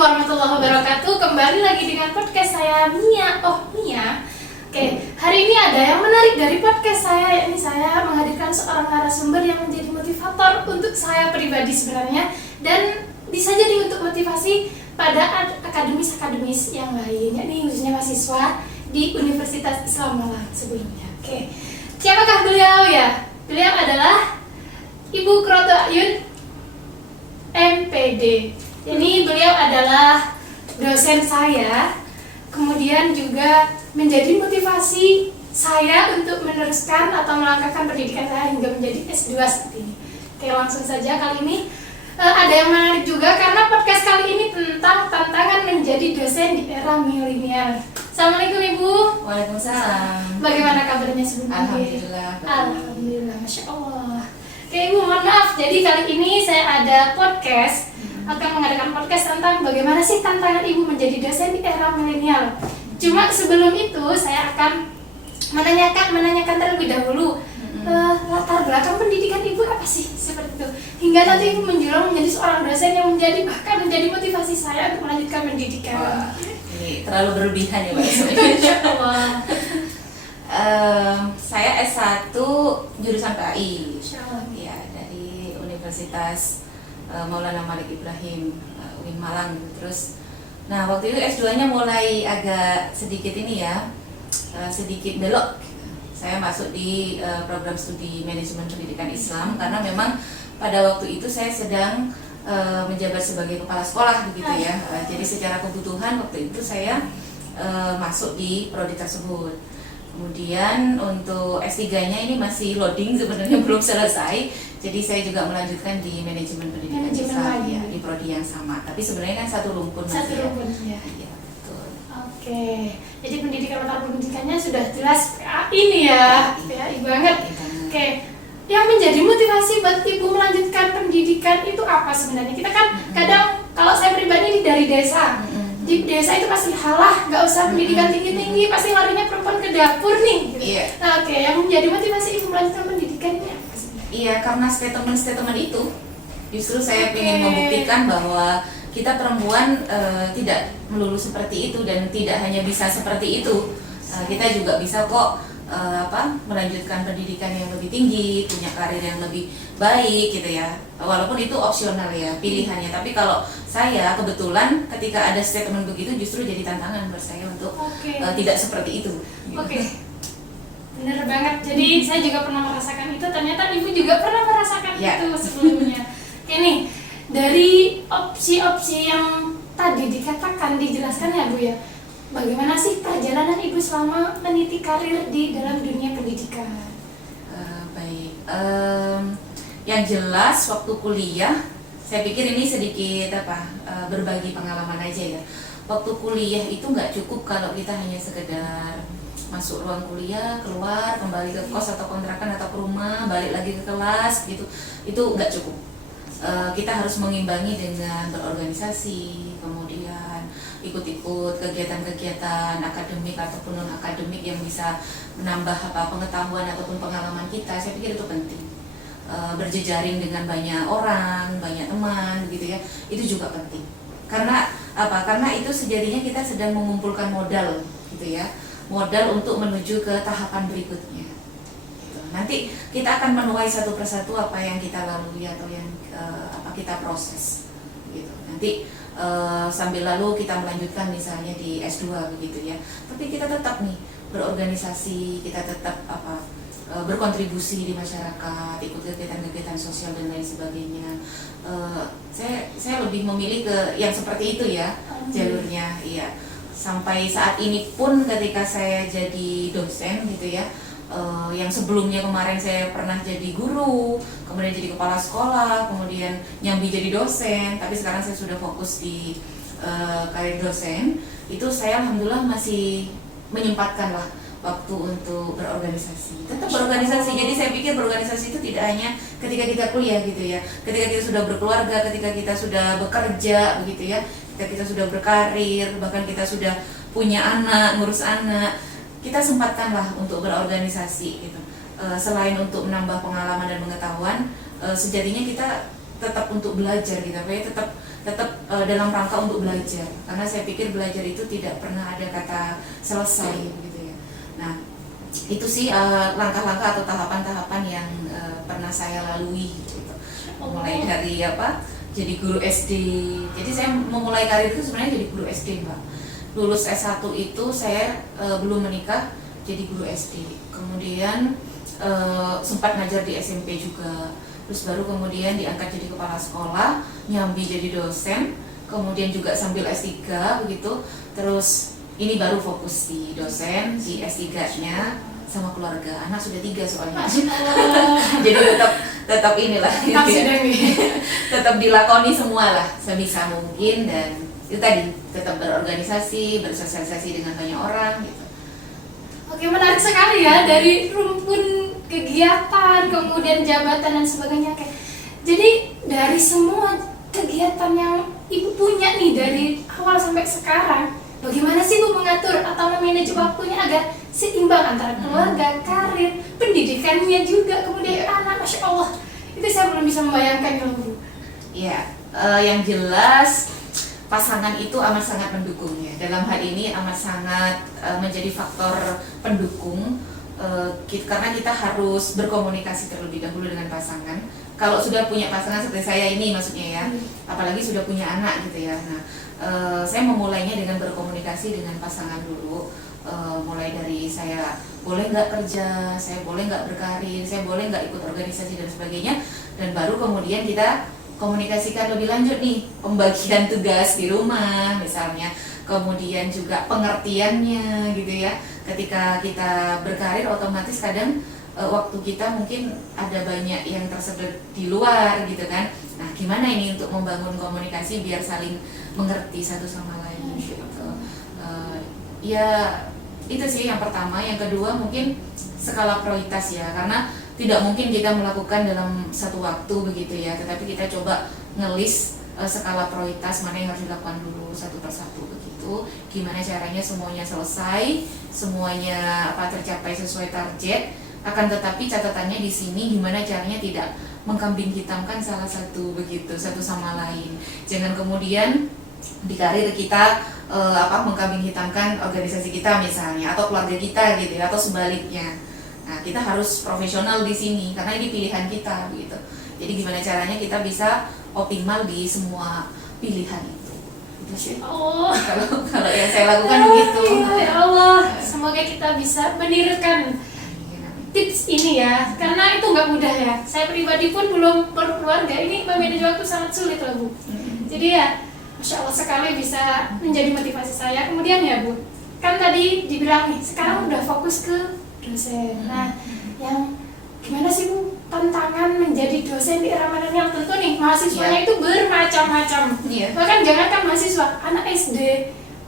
warahmatullahi wabarakatuh. Kembali lagi dengan podcast saya, Mia. Mia. Oke, hari ini ada yang menarik dari podcast saya, yakni saya menghadirkan seorang narasumber yang menjadi motivator untuk saya pribadi sebenarnya, dan bisa jadi untuk motivasi pada akademis yang lain, yakni khususnya mahasiswa di Universitas Islam Malang sebelumnya. Oke, siapakah beliau ya? Beliau adalah Ibu Kroto Ayun, MPD. Ini beliau adalah dosen saya, kemudian juga menjadi motivasi saya untuk meneruskan atau melangkahkan pendidikan saya hingga menjadi S2 saat ini. Oke, langsung saja kali ini ada yang menarik juga karena podcast kali ini tentang tantangan menjadi dosen di era milenial. Assalamualaikum Ibu. Waalaikumsalam. Bagaimana kabarnya sebelumnya? Alhamdulillah, Masya Allah. Oke Ibu, mohon maaf, jadi kali ini saya ada podcast, akan mengadakan podcast tentang bagaimana sih tantangan Ibu menjadi dosen di era milenial. Cuma sebelum itu saya akan menanyakan terlebih dahulu latar belakang pendidikan Ibu apa sih seperti itu, hingga nanti Ibu menjulang menjadi seorang dosen yang bahkan menjadi motivasi saya untuk melanjutkan pendidikan. Wah, ini terlalu berlebihan ya Mbak. Insya Allah. Saya S1 jurusan PAI. Insya Allah. Ya, dari Universitas Maulana Malik Ibrahim UIN Malang. Terus, nah waktu itu S2-nya mulai agak sedikit ini ya, sedikit belok. Saya masuk di program studi manajemen pendidikan Islam karena memang pada waktu itu saya sedang menjabat sebagai kepala sekolah begitu ya. Jadi secara kebutuhan waktu itu saya masuk di prodi tersebut. Kemudian untuk S3-nya ini masih loading, sebenarnya belum selesai. Jadi saya juga melanjutkan di manajemen pendidikan Islam ya, di prodi yang sama. Tapi sebenarnya kan satu rumpun Satu masih rumpun ya. Iya, betul. Oke, jadi latar pendidikannya sudah jelas PAI nih ya, PAI banget. Oke, yang menjadi motivasi buat Ibu melanjutkan pendidikan itu apa sebenarnya? Kita kan kadang, kalau saya pribadi dari desa, di desa itu pasti halah, nggak usah pendidikan tinggi-tinggi, pasti larinya perempuan ke dapur nih. Gitu. Iya. Nah, oke, yang menjadi motivasi Ibu melanjutkan pendidikan ini apa sebenarnya? Iya, karena statement itu justru saya ingin membuktikan bahwa kita perempuan tidak melulu seperti itu dan tidak hanya bisa seperti itu. Kita juga bisa kok melanjutkan pendidikan yang lebih tinggi, punya karir yang lebih baik gitu ya. Walaupun itu opsional ya pilihannya. Tapi kalau saya kebetulan ketika ada statement begitu justru jadi tantangan buat saya untuk tidak seperti itu. Oke. Bener banget, jadi saya juga pernah merasakan itu, ternyata Ibu juga pernah merasakan itu sebelumnya. Oke nih, dari opsi-opsi yang tadi dijelaskan ya Bu ya, bagaimana sih perjalanan Ibu selama meniti karir di dalam dunia pendidikan? Baik, yang jelas waktu kuliah, saya pikir ini sedikit berbagi pengalaman aja ya. Waktu kuliah itu nggak cukup kalau kita hanya sekedar masuk ruang kuliah, keluar, kembali ke kos atau kontrakan atau ke rumah, balik lagi ke kelas gitu, itu nggak cukup. Kita harus mengimbangi dengan berorganisasi, kemudian ikut-ikut kegiatan-kegiatan akademik ataupun non akademik yang bisa menambah pengetahuan ataupun pengalaman kita. Saya pikir itu penting. Berjejaring dengan banyak orang, banyak teman, gitu ya, itu juga penting. Karena Karena itu sejatinya kita sedang mengumpulkan modal, gitu ya. Modal untuk menuju ke tahapan berikutnya. Gitu. Nanti kita akan menuai satu persatu apa yang kita lalui atau yang kita proses. Gitu. Nanti sambil lalu kita melanjutkan misalnya di S2 begitu ya. Tapi kita tetap nih berorganisasi, kita tetap berkontribusi di masyarakat, ikut kegiatan-kegiatan sosial dan lain sebagainya. Saya lebih memilih ke yang seperti itu ya jalurnya, iya. Sampai saat ini pun ketika saya jadi dosen gitu ya, yang sebelumnya kemarin saya pernah jadi guru, kemudian jadi kepala sekolah, kemudian nyambi jadi dosen, tapi sekarang saya sudah fokus di karir dosen. Itu saya alhamdulillah masih menyempatkan lah waktu untuk berorganisasi, tetap berorganisasi. Jadi saya pikir berorganisasi itu tidak hanya ketika kita kuliah gitu ya, ketika kita sudah berkeluarga, ketika kita sudah bekerja begitu ya, ketika kita sudah berkarir, bahkan kita sudah punya anak, ngurus anak, kita sempatkanlah untuk berorganisasi gitu. Selain untuk menambah pengalaman dan pengetahuan, sejatinya kita tetap untuk belajar gitu, tetap tetap dalam rangka untuk belajar, karena saya pikir belajar itu tidak pernah ada kata selesai gitu ya. Nah, itu sih langkah-langkah atau tahapan-tahapan yang pernah saya lalui gitu. Mulai dari jadi guru SD. Jadi saya memulai karir itu sebenarnya jadi guru SD, Mbak. Lulus S1 itu saya belum menikah, jadi guru SD. Kemudian sempat ngajar di SMP juga. Terus baru kemudian diangkat jadi kepala sekolah, nyambi jadi dosen, kemudian juga sambil S3 begitu. Terus ini baru fokus di dosen, di S3-nya sama keluarga. Anak sudah 3 soalnya. Jadi tetap inilah gitu ya. Tetap dilakoni semua lah sebisa mungkin, dan itu tadi tetap berorganisasi, bersosialisasi dengan banyak orang gitu. Oke, menarik sekali ya, dari rumpun kegiatan, kemudian jabatan dan sebagainya. Jadi dari semua kegiatan yang Ibu punya nih dari awal sampai sekarang, bagaimana sih Bu mengatur atau memanage waktunya agar seimbang antara keluarga, karir, pendidikannya juga, kemudian anak, Masya Allah. Itu saya belum bisa membayangkan kalau Bu. Iya, yang jelas pasangan itu amat sangat mendukung ya. Dalam hal ini amat sangat menjadi faktor pendukung, karena kita harus berkomunikasi terlebih dahulu dengan pasangan. Kalau sudah punya pasangan seperti saya ini maksudnya ya, apalagi sudah punya anak gitu ya. Nah, saya memulainya dengan berkomunikasi dengan pasangan dulu. Mulai dari saya boleh nggak kerja, saya boleh nggak berkarir, saya boleh nggak ikut organisasi dan sebagainya, dan baru kemudian kita komunikasikan lebih lanjut nih, pembagian tugas di rumah misalnya, kemudian juga pengertiannya gitu ya. Ketika kita berkarir otomatis kadang waktu kita mungkin ada banyak yang tersedot di luar gitu kan. Nah, gimana ini untuk membangun komunikasi biar saling mengerti satu sama lain gitu. Ya itu sih yang pertama. Yang kedua mungkin skala prioritas ya, karena tidak mungkin kita melakukan dalam satu waktu begitu ya, tetapi kita coba ngelis skala prioritas mana yang harus dilakukan dulu satu persatu begitu. Gimana caranya semuanya selesai, semuanya tercapai sesuai target. Akan tetapi catatannya di sini gimana caranya tidak mengkambing hitamkan salah satu begitu, satu sama lain. Jangan kemudian di karir kita mengkambing hitamkan organisasi kita misalnya, atau keluarga kita gitu ya, atau sebaliknya. Nah, kita harus profesional di sini karena ini pilihan kita begitu. Jadi gimana caranya kita bisa optimal di semua pilihan itu. Itu sih. Oh. Kalau yang saya lakukan begitu. Ya Allah, semoga kita bisa menirukan tips ini ya, karena itu nggak mudah ya. Saya pribadi pun belum berkeluarga, ini memanage waktu sangat sulit loh Bu. Jadi ya, Masya Allah sekali bisa menjadi motivasi saya. Kemudian ya Bu, kan tadi dibilang nih, sekarang udah fokus ke dosen. Nah, yang gimana sih Bu tantangan menjadi dosen di era milenial? Tentu nih mahasiswanya itu bermacam-macam. Bahkan jangankan mahasiswa, anak SD,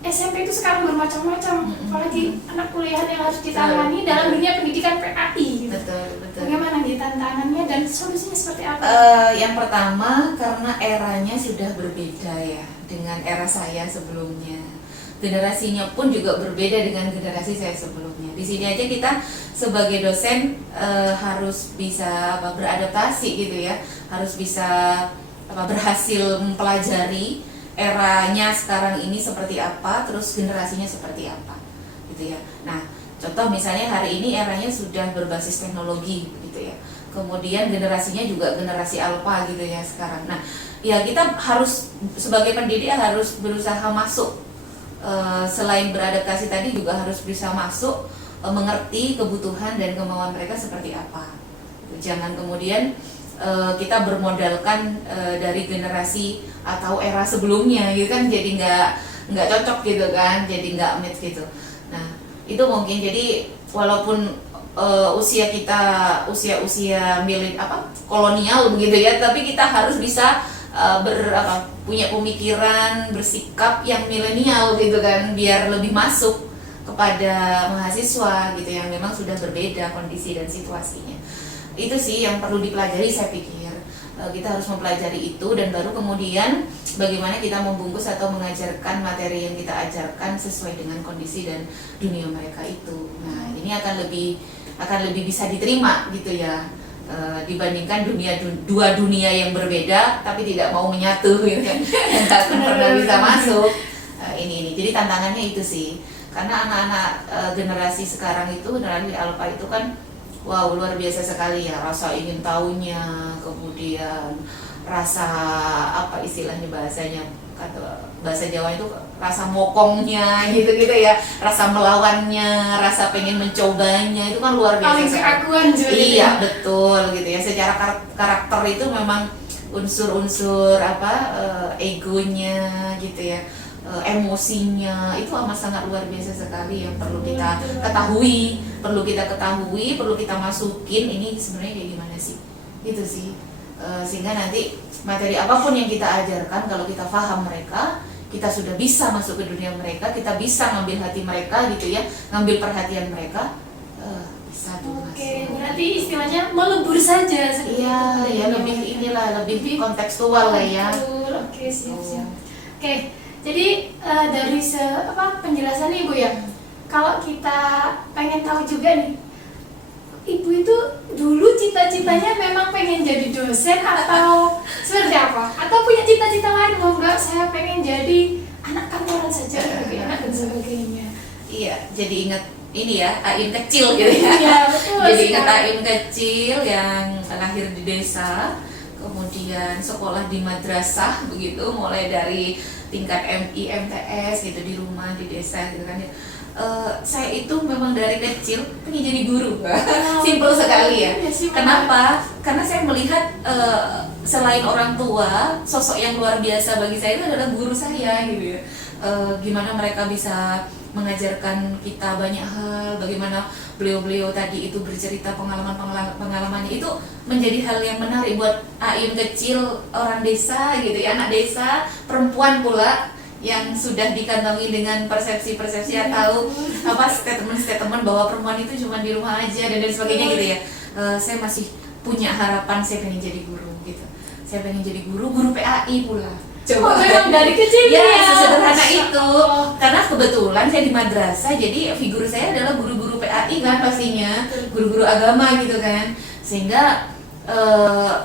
SMP itu sekarang bermacam-macam. Apalagi anak kuliah yang harus ditangani dalam dunia pendidikan PAI gitu. Betul. Bagaimana nih tantangannya dan solusinya seperti apa? Yang pertama, karena eranya sudah berbeda ya dengan era saya sebelumnya. Generasinya pun juga berbeda dengan generasi saya sebelumnya. Di sini aja kita sebagai dosen harus bisa beradaptasi gitu ya, harus bisa berhasil mempelajari eranya sekarang ini seperti apa, terus generasinya seperti apa, gitu ya. Nah, contoh misalnya hari ini eranya sudah berbasis teknologi, gitu ya. Kemudian generasinya juga generasi alpha gitu ya sekarang. Nah, ya kita harus sebagai pendidik harus berusaha masuk. Selain beradaptasi tadi juga harus bisa masuk, mengerti kebutuhan dan kemauan mereka seperti apa. Jangan kemudian kita bermodalkan dari generasi atau era sebelumnya gitu kan, jadi nggak cocok gitu kan, jadi nggak match gitu. Nah, itu mungkin jadi walaupun usia kita usia kolonial begitu ya, tapi kita harus bisa punya pemikiran, bersikap yang milenial gitu kan, biar lebih masuk kepada mahasiswa gitu yang memang sudah berbeda kondisi dan situasinya. Itu sih yang perlu dipelajari, saya pikir kita harus mempelajari itu, dan baru kemudian bagaimana kita membungkus atau mengajarkan materi yang kita ajarkan sesuai dengan kondisi dan dunia mereka itu. Nah, ini akan lebih bisa diterima gitu ya. dibandingkan dua dunia yang berbeda tapi tidak mau menyatu gitu kan. Nggak akan pernah bisa masuk. Ini jadi tantangannya itu sih, karena anak-anak generasi sekarang itu, generasi alpha itu kan wow, luar biasa sekali ya, rasa ingin tahunya, kemudian rasa apa istilahnya bahasanya, kata bahasa Jawa itu rasa mokongnya gitu-gitu ya, rasa melawannya, rasa pengen mencobanya, itu kan luar biasa paling keakuan juga. Iya betul gitu ya, secara karakter itu memang unsur-unsur egonya gitu ya, emosinya itu amat sangat luar biasa sekali yang perlu kita ketahui, perlu kita masukin ini sebenarnya kayak gimana sih, gitu sih. Sehingga nanti materi apapun yang kita ajarkan, kalau kita paham mereka, kita sudah bisa masuk ke dunia mereka, kita bisa ngambil hati mereka gitu ya, ngambil perhatian mereka, bisa tuh Oke, masuk. berarti istilahnya melebur saja. Iya, ya lebih kontekstual lah ya. Betul. Oke, siap. Oke, jadi dari penjelasan Ibu ya, kalau kita pengen tahu juga nih, Ibu itu dulu cita-citanya memang pengen jadi dosen atau seperti apa? Atau punya cita-cita lain? Oh enggak, saya pengen jadi anak kantoran saja, dan sebagainya. Iya, jadi ingat ini ya, Ain kecil gitu ya. Iya, betul. Jadi ingat Ain kecil yang lahir di desa, kemudian sekolah di madrasah begitu, mulai dari tingkat MI, MTS gitu di rumah di desa gitu kan ya. Saya itu memang dari kecil pengen jadi guru. Simple sekali ya. Kenapa? Karena saya melihat selain orang tua, sosok yang luar biasa bagi saya itu adalah guru saya gitu ya. Gimana mereka bisa mengajarkan kita banyak hal, bagaimana beliau-beliau tadi itu bercerita pengalamannya itu menjadi hal yang menarik buat Ain kecil, orang desa gitu ya, anak desa, perempuan pula yang sudah dikantongi dengan persepsi-persepsi atau statement-statement bahwa perempuan itu cuma di rumah aja dan sebagainya gitu ya. Saya masih punya harapan, saya pengen jadi guru gitu. Saya pengen jadi guru PAI pula. Coba memang dari kecil ya, sesederhana itu. Karena kebetulan saya di madrasah, jadi figur saya adalah guru-guru PAI kan pastinya, guru-guru agama gitu kan. Sehingga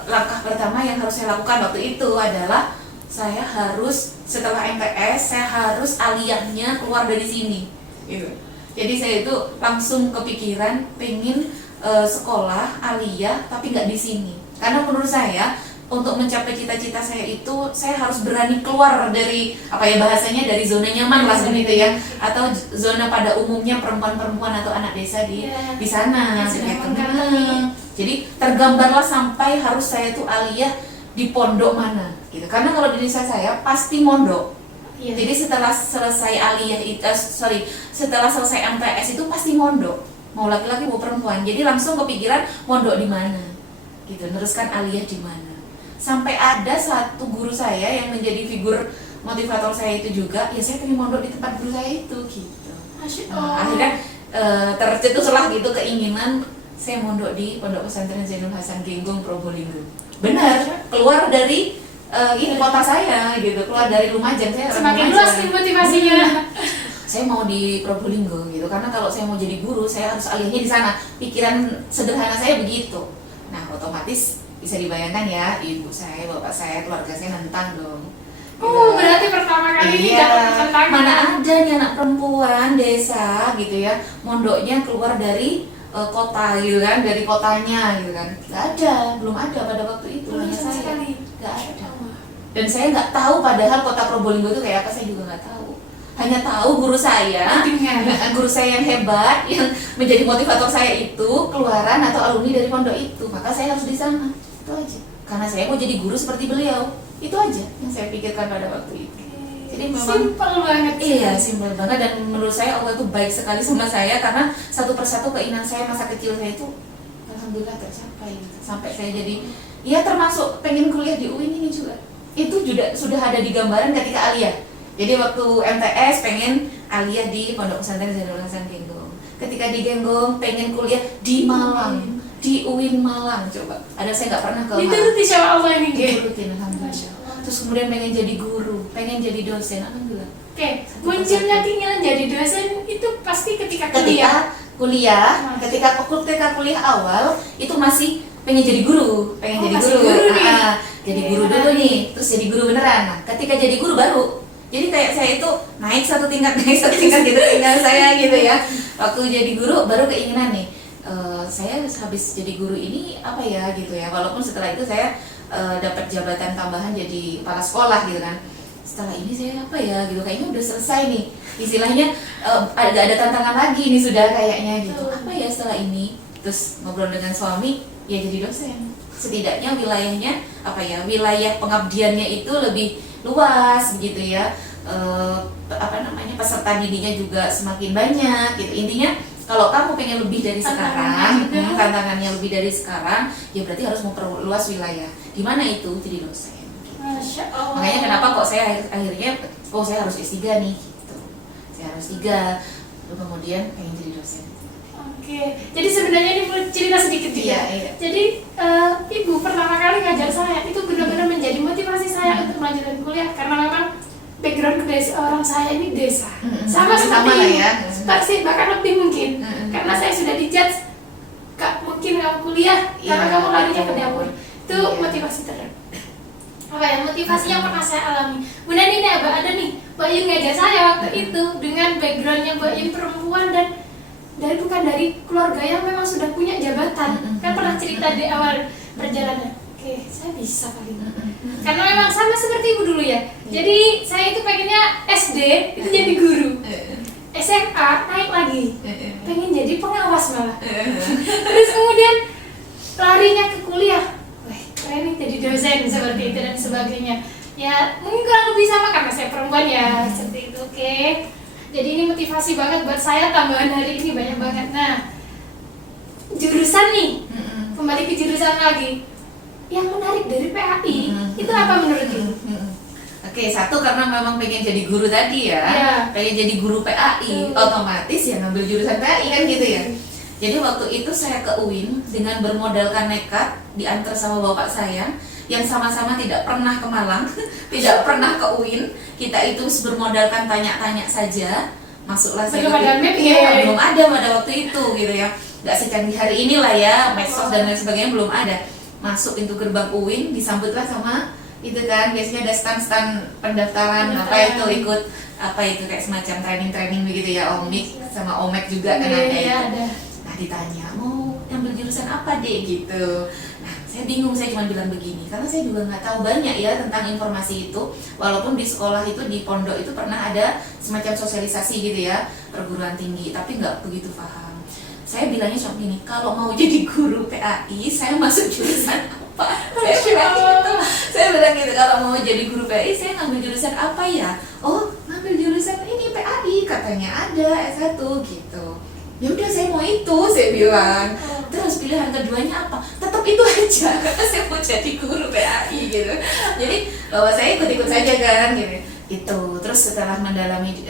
langkah pertama yang harus saya lakukan waktu itu adalah saya harus setelah MTS saya harus aliyahnya keluar dari sini gitu. Jadi saya itu langsung kepikiran pengen sekolah aliyah tapi nggak di sini, karena menurut saya untuk mencapai cita-cita saya itu saya harus berani keluar dari bahasanya dari zona nyaman lah begitu ya, atau zona pada umumnya perempuan-perempuan atau anak desa di sana gitu. Jadi tergambarlah sampai harus saya tuh aliyah di pondok mana gitu, karena kalau di desa saya pasti mondok. Jadi setelah selesai aliyah itu setelah selesai MTS itu pasti mondok, mau laki-laki mau perempuan. Jadi langsung kepikiran mondok di mana gitu, neruskan aliyah di mana. Sampai ada satu guru saya yang menjadi figur motivator saya itu juga, ya saya pengen mondok di tempat guru saya itu gitu. Akhirnya tercetuslah gitu keinginan saya mondok di Pondok Pesantren Zainul Hasan Genggong, Probolinggo. Benar, keluar dari ini kota saya gitu, keluar dari Lumajang. Saya semakin luas nih motivasinya. Saya mau di Probolinggo gitu, karena kalau saya mau jadi guru saya harus alihnya di sana. Pikiran sederhana saya begitu. Nah, otomatis bisa dibayangkan ya, ibu saya, bapak saya, keluarga saya nentang dong. Berarti pertama kali ini dapat pertentangan. Mana ada nih anak perempuan desa gitu ya, mondoknya keluar dari kota gitu kan, dari kotanya gitu kan. Gak ada, belum ada pada waktu itu. Hanya saya, gak ada. Dan saya nggak tahu padahal kota Probolinggo itu kayak apa, saya juga nggak tahu. Hanya tahu guru saya yang hebat, yang menjadi motivator saya itu keluaran atau alumni dari pondok itu, maka saya harus di sana. Itu aja. Karena saya mau jadi guru seperti beliau. Itu aja yang saya pikirkan pada waktu itu. Jadi memang simpel banget. Iya, simpel banget, dan menurut saya Allah itu baik sekali sama saya, karena satu persatu keinginan saya masa kecil saya itu alhamdulillah tercapai. Sampai saya jadi termasuk pengen kuliah di UIN ini juga. Itu juga sudah ada di gambaran ketika aliyah. Jadi waktu MTS pengen aliyah di Pondok Pesantren Zainul Hasan Genggong. Ketika di Genggong pengen kuliah di Malang, di UIN Malang. Coba, ada saya nggak pernah ke Malang. Dituruti sama Allah ini. Diturutin, alhamdulillah. Terus kemudian pengen jadi guru, pengen jadi dosen, alhamdulillah. Munculnya keinginan jadi dosen itu pasti ketika kuliah, ketika kuliah awal itu masih pengen jadi guru, pengen jadi masih guru, guru nih. jadi Oke, guru dulu menarik. nih, terus jadi guru beneran. Nah, ketika jadi guru baru, jadi kayak saya itu naik satu tingkat gitu tinggal saya gitu ya. Waktu jadi guru baru keinginan nih, saya habis jadi guru ini apa ya gitu ya. Walaupun setelah itu saya dapat jabatan tambahan jadi kepala sekolah gitu kan. Setelah ini saya apa ya gitu, kayaknya udah selesai nih istilahnya, agak ada tantangan lagi nih sudah kayaknya gitu. Apa ya setelah ini? Terus ngobrol dengan suami, ya jadi dosen. Setidaknya wilayahnya apa ya, wilayah pengabdiannya itu lebih luas begitu ya. Peserta didiknya juga semakin banyak gitu. Intinya kalau kamu pengen lebih dari sekarang, tantangannya lebih dari sekarang, ya berarti harus memperluas wilayah. Gimana itu jadi dosen? Masya Allah. Makanya kenapa kok saya akhirnya saya harus S3 nih gitu. Saya harus 3, lalu kemudian pengen jadi dosen. Oke, jadi sebenarnya ini boleh cerita sedikit juga. Iya. Jadi ibu pertama kali ngajar saya itu benar-benar menjadi motivasi saya untuk melanjutkan kuliah, karena memang background orang saya ini desa, sama lah ya, pasti bahkan lebih mungkin, karena saya sudah dijudge, Kak mungkin kamu kuliah karena kamu larinya ke dapur. Itu motivasi motivasi yang pernah saya alami. Kemudian ini ada nih Mbak Yun ngajar saya waktu itu dengan backgroundnya Mbak Yun perempuan dan bukan dari keluarga yang memang sudah punya jabatan. Kan pernah cerita di awal perjalanan. Oke, saya bisa kali ini. Karena memang sama seperti ibu dulu ya. Jadi saya itu pengennya SD itu jadi guru, SMA naik lagi, pengen jadi pengawas malah. Terus kemudian larinya ke kuliah. Training jadi dosen seperti itu dan sebagainya. Ya mungkin kurang lebih sama karena saya perempuan ya seperti itu. Oke. Jadi ini motivasi banget buat saya, tambahan hari ini banyak banget. Nah, jurusan nih, kembali ke jurusan lagi. Yang menarik dari PAI itu apa menurut Ibu? Oke, satu karena memang pengen jadi guru tadi ya, pengen jadi guru PAI, otomatis ya ngambil jurusan PAI kan gitu ya. Jadi waktu itu saya ke UIN dengan bermodalkan nekat, diantar sama bapak saya yang sama-sama tidak pernah ke Malang, tidak pernah ke UIN. Kita itu bermodalkan tanya-tanya saja, masuklah saya. Belum ada pada waktu itu gitu ya. Nggak secanggih hari inilah ya, medsos dan lain sebagainya belum ada. Masuk pintu gerbang UIN, disambutlah sama itu kan, biasanya ada stand-stand pendaftaran, apa itu ikut apa itu kayak semacam training begitu ya, Omik sama Omek juga kan ada itu. Nah ditanya mau ambil jurusan apa deh gitu. Nah saya bingung, saya cuma bilang begini karena saya juga nggak tahu banyak ya tentang informasi itu. Walaupun di sekolah itu, di pondok itu pernah ada semacam sosialisasi gitu ya, perguruan tinggi, tapi nggak begitu paham. Saya bilangnya cuma gini, kalau mau jadi guru PAI saya masuk jurusan apa? Saya bilang gitu, kalau mau jadi guru PAI saya ngambil jurusan apa ya? Oh ngambil jurusan ini PAI katanya ada S1 gitu. Ya udah saya mau itu, saya bilang. Terus pilihan keduanya apa? Tetap itu aja, karena saya mau jadi guru PAI gitu. Jadi bahwa saya ikut-ikut saja kan gitu. Itu terus setelah mendalami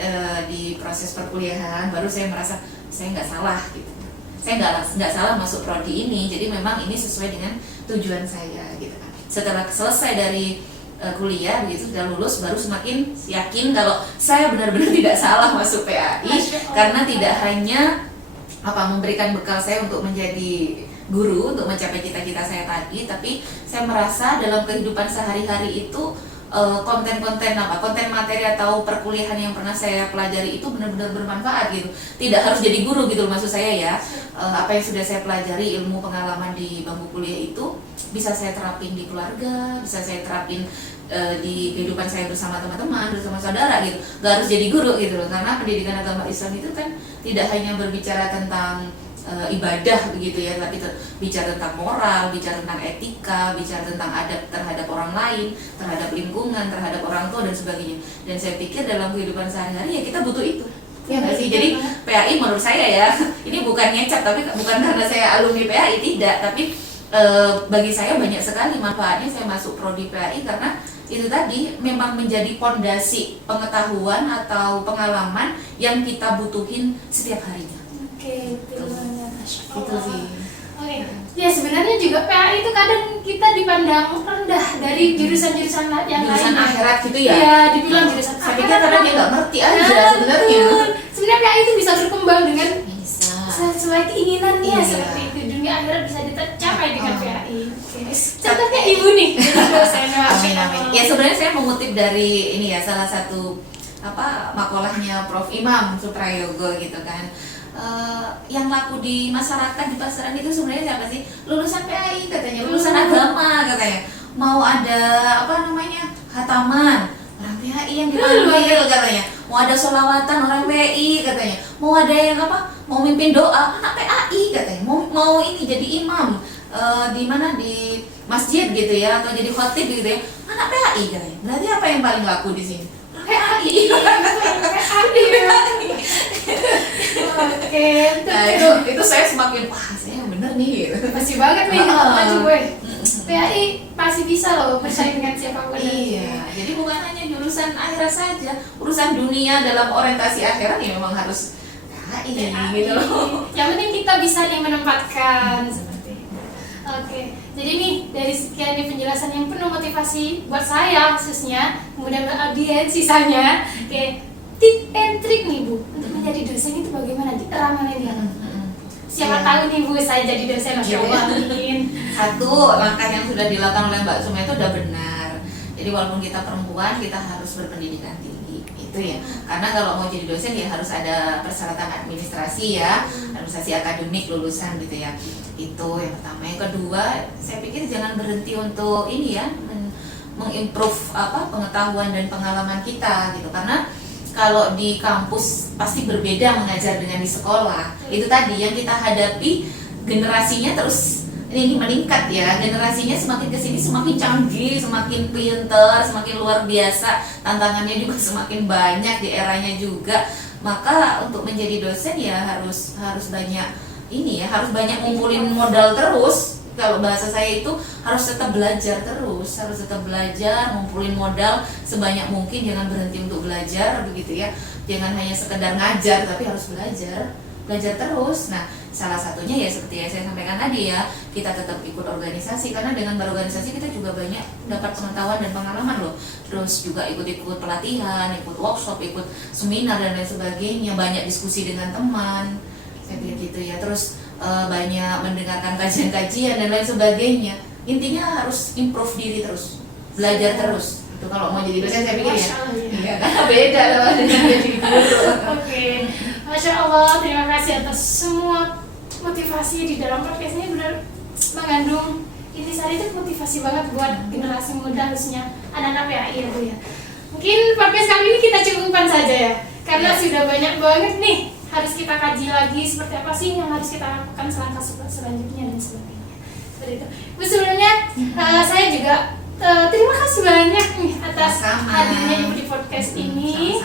di proses perkuliahan, baru saya merasa saya nggak salah gitu. Saya nggak salah masuk prodi ini. Jadi memang ini sesuai dengan tujuan saya gitu kan. Setelah selesai dari kuliah begitu, sudah lulus, baru semakin yakin kalau saya benar-benar tidak salah masuk PAI, karena tidak hanya memberikan bekal saya untuk menjadi guru, untuk mencapai cita-cita saya tadi, tapi saya merasa dalam kehidupan sehari-hari itu konten materi atau perkuliahan yang pernah saya pelajari itu benar-benar bermanfaat gitu. Tidak harus jadi guru gitu maksud saya ya. Apa yang sudah saya pelajari, ilmu pengalaman di bangku kuliah itu bisa saya terapin di keluarga, bisa saya terapin di kehidupan saya bersama teman-teman, bersama saudara gitu. Gak harus jadi guru gitu loh, karena pendidikan agama Islam itu kan tidak hanya berbicara tentang ibadah begitu ya, tapi bicara tentang moral, bicara tentang etika, bicara tentang adab terhadap orang lain, terhadap lingkungan, terhadap orang tua dan sebagainya. Dan saya pikir dalam kehidupan sehari-hari ya kita butuh itu. Ya nggak sih? Jadi PAI menurut saya ya, ini bukan ngecap, tapi bukan karena saya alumni PAI, tidak, tapi bagi saya banyak sekali manfaatnya saya masuk prodi PAI, karena itu tadi memang menjadi pondasi pengetahuan atau pengalaman yang kita butuhin setiap harinya. Oke, betul banget, Masya Allah. Itu sih. Oke, ya sebenarnya juga PAI itu kadang kita dipandang rendah dari jurusan-jurusan yang lain. Jurusan akhirat gitu ya? Iya, dibilang jurusan Saya akhirat. pikir karena dia nggak ngerti aja sebenarnya. Sebenarnya PAI itu bisa berkembang dengan Bisa. sesuai keinginannya, Iya. seperti itu dunia akhirat bisa dicapai dengan PAI. Oke. Contohnya ibu nih jadi dosen. Amin amin. Ya sebenarnya saya mengutip dari ini ya, salah satu makalahnya Prof. Imam Suprayogo gitu kan. Yang laku di masyarakat di pasaran itu sebenarnya siapa sih? Lulusan PAI katanya, lulusan agama katanya. Mau ada khataman orang PAI yang dipanggil katanya. Mau ada sholawatan orang PAI katanya. Mau ada yang mau mimpin doa anak PAI katanya. Mau ini jadi imam di masjid gitu ya, atau jadi khotib gitu ya, anak PAI katanya. Berarti apa yang paling laku di sini? PAI. Oke, Nah, itu saya semakin saya bener nih gitu. masih banget nih maju gue. PAI masih bisa loh bersaing dengan siapapun. Iya, jadi bukan hanya jurusan akhirat saja, urusan dunia dalam orientasi akhirat ya memang harus PAI gitu loh. Yang penting kita bisa nih menempatkan seperti itu. Oke, jadi nih dari sekian nih penjelasan yang penuh motivasi buat saya khususnya, kemudian buat audiens sisanya. Oke, tip and trick nih Bu untuk menjadi dosen itu bagaimana di era milenial? Siapa tahu nih Bu saya jadi dosen, Masya Allah. Satu langkah yang sudah dilakukan oleh Mbak Suma itu udah benar. Jadi walaupun kita perempuan, kita harus berpendidikan tinggi itu ya. Karena kalau mau jadi dosen ya harus ada persyaratan administrasi ya, administrasi akademik lulusan gitu ya. Itu yang pertama. Yang kedua, saya pikir jangan berhenti untuk ini ya, mengimprove pengetahuan dan pengalaman kita gitu. Karena kalau di kampus pasti berbeda mengajar dengan di sekolah. Itu tadi yang kita hadapi, generasinya terus ini meningkat ya. Generasinya semakin kesini semakin canggih, semakin pinter, semakin luar biasa. Tantangannya juga semakin banyak di eranya juga. Maka untuk menjadi dosen ya harus banyak ini ya, harus banyak ngumpulin modal terus. Kalau bahasa saya itu harus tetap belajar terus, harus tetap belajar, ngumpulin modal sebanyak mungkin, jangan berhenti untuk belajar begitu ya. Jangan hanya sekedar ngajar tapi harus belajar terus. Nah, salah satunya ya seperti yang saya sampaikan tadi ya, kita tetap ikut organisasi karena dengan berorganisasi kita juga banyak dapat pengetahuan dan pengalaman loh. Terus juga ikut pelatihan, ikut workshop, ikut seminar dan lain sebagainya, banyak diskusi dengan teman. Kayak gitu ya. Terus banyak mendengarkan kajian-kajian dan lain sebagainya. Intinya harus improve diri terus, belajar terus. Itu kalau mau jadi dosen saya pikir ya. Iya, karena beda loh dengan jadi guru. Oke, Masya Allah, terima kasih atas semua motivasi di dalam podcast ini, benar mengandung intisari itu motivasi banget buat generasi muda khususnya anak-anak PAI ya Bu ya. Mungkin podcast kali ini kita cukupkan saja ya, karena sudah banyak banget nih harus kita kaji lagi seperti apa sih yang harus kita lakukan selangkah selanjutnya dan sebagainya. Seperti itu. Bu, sebelumnya saya juga terima kasih banyak nih atas hadirnya Ibu di podcast ini.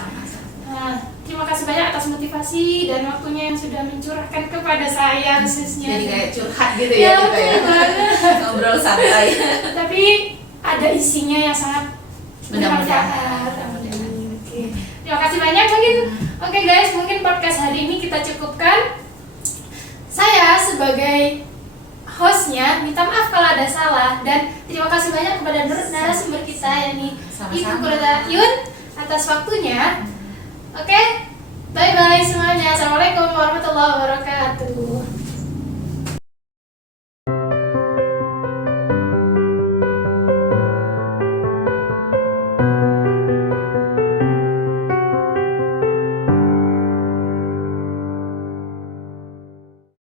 Terima kasih banyak atas motivasi dan waktunya yang sudah mencurahkan kepada saya khususnya. Jadi kayak curhat gitu ya kita ya. Ngobrol santai. Tapi ada isinya yang sangat bermanfaat. Oke. Terima kasih banyak mungkin. Oke guys, mungkin podcast hari ini kita cukupkan. Saya sebagai hostnya minta maaf kalau ada salah, dan terima kasih banyak kepada narasumber kita yakni Ibu Qurrata Ayun atas waktunya. Oke, bye bye semuanya. Assalamualaikum warahmatullahi wabarakatuh.